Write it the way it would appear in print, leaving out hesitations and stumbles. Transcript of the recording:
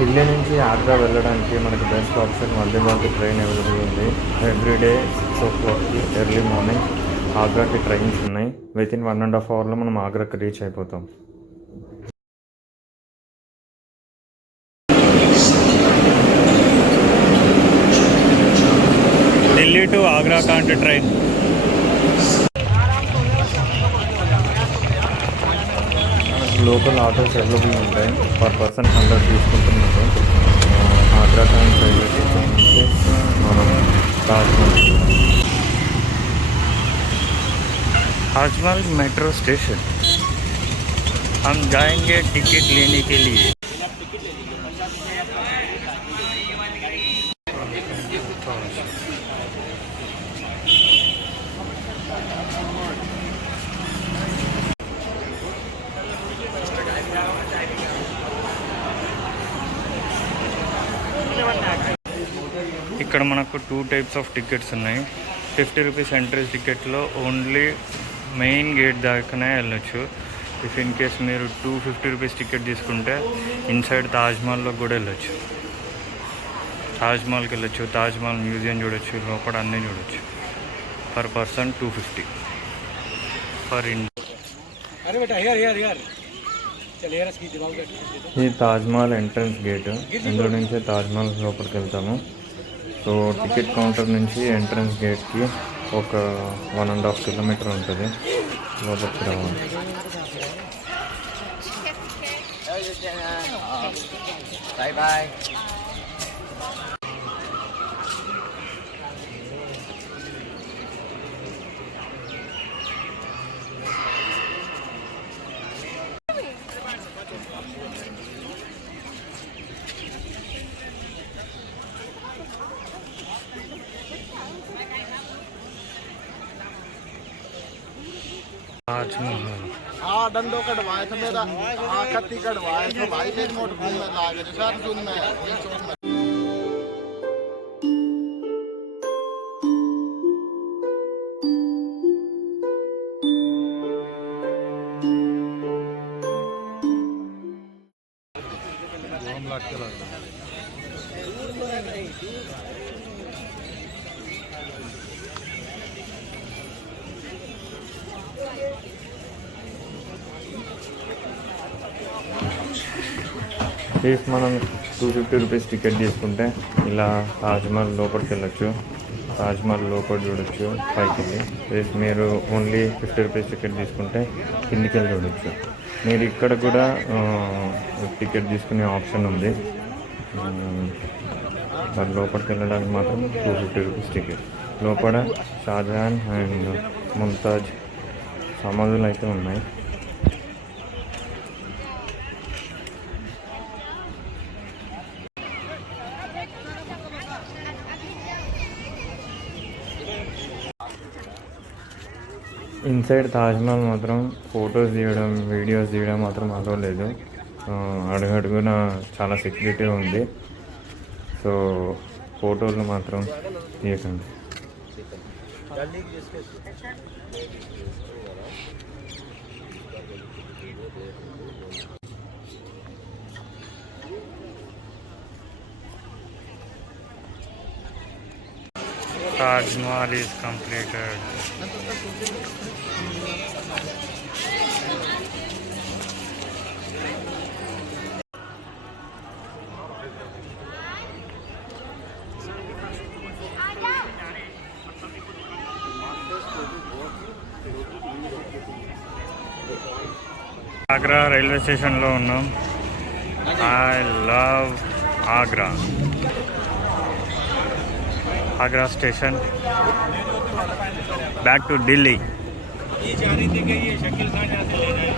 ఢిల్లీ నుంచి ఆగ్రా వెళ్ళడానికి మనకి best option Vande Bharat train available ఉంది. ఎవ్రీడే 6 o'clockకి ఎర్లీ మార్నింగ్ ఆగ్రాకి ట్రైన్స్ ఉన్నాయి. వితిన్ 1.5 అవర్లో మనం ఆగ్రాకి రీచ్ అయిపోతాం. ఢిల్లీ టు ఆగ్రా కాంటి ట్రైన్. లోకల్ ఆటోస్ అవైలబుల్ ఉంటాయి. పర్ పర్సన్ 100 తీసుకుంటున్నారు. आगरा टाउन रेलवे स्टेशन నుంచి మనం ताजमहल मेट्रो स्टेशन हम जाएंगे टिकट लेने के लिए. ఇక్కడ మనకు 2 టైప్స్ ఆఫ్ టికెట్స్ ఉన్నాయి. 50 రూపీస్ ఎంట్రీ టికెట్లో ఓన్లీ మెయిన్ గేట్ దాకానే వెళ్ళొచ్చు. ఇఫ్ ఇన్ కేస్ మీరు 250 రూపీస్ టికెట్ తీసుకుంటే ఇన్సైడ్ తాజ్మహల్లో కూడా వెళ్ళొచ్చు. తాజ్మహల్కి వెళ్ళొచ్చు, తాజ్మహల్ మ్యూజియం చూడొచ్చు, లోపల అన్నీ చూడొచ్చు. Per person 250 per India. ఈ తాజ్మహల్ ఎంట్రన్స్ గేట్. ఇందులో నుంచే తాజ్మహల్ లోపలికి వెళ్తాము. సో టికెట్ కౌంటర్ నుంచి ఎంట్రన్స్ గేట్కి ఒక 1.5 కిలోమీటర్ ఉంటుంది. లోపలికి రావాలి. डंडो कटवाए थे मेरा, कत्ती कटवाए थे भाई, एक मोट घूमने लागे थे सर सुन में ఇఫ్ మనం 250 రూపీస్ టికెట్ తీసుకుంటే ఇలా తాజ్మహల్ లోపలికి వెళ్ళొచ్చు. తాజ్మహల్ లోపల చూడొచ్చు పైకి వెళ్ళి. ఇఫ్ మీరు ఓన్లీ 50 రూపీస్ టికెట్ తీసుకుంటే కిందికి వెళ్ళి చూడొచ్చు. మీరు ఇక్కడ కూడా టికెట్ తీసుకునే ఆప్షన్ ఉంది. మరి లోపలికి వెళ్ళడానికి మాత్రం 250 రూపీస్ టికెట్. లోపల షాజహాన్ అండ్ ముంతాజ్ సమాధులు అయితే ఉన్నాయి. ఇన్సైడ్ తాజ్మహల్ మాత్రం ఫొటోస్ తీయడం, వీడియోస్ తీయడం మాత్రం అలో లేదు. అడుగడుగున చాలా సెక్యూరిటీ ఉంది. సో ఫోటోలు మాత్రం తీయకండి. Tajmahal is completed. Agra railway స్టేషన్లో ఉన్నాం. I love Agra. Agra station back to Delhi. ये जा रही थी कि ये शकील खान यहाँ से ले जाए.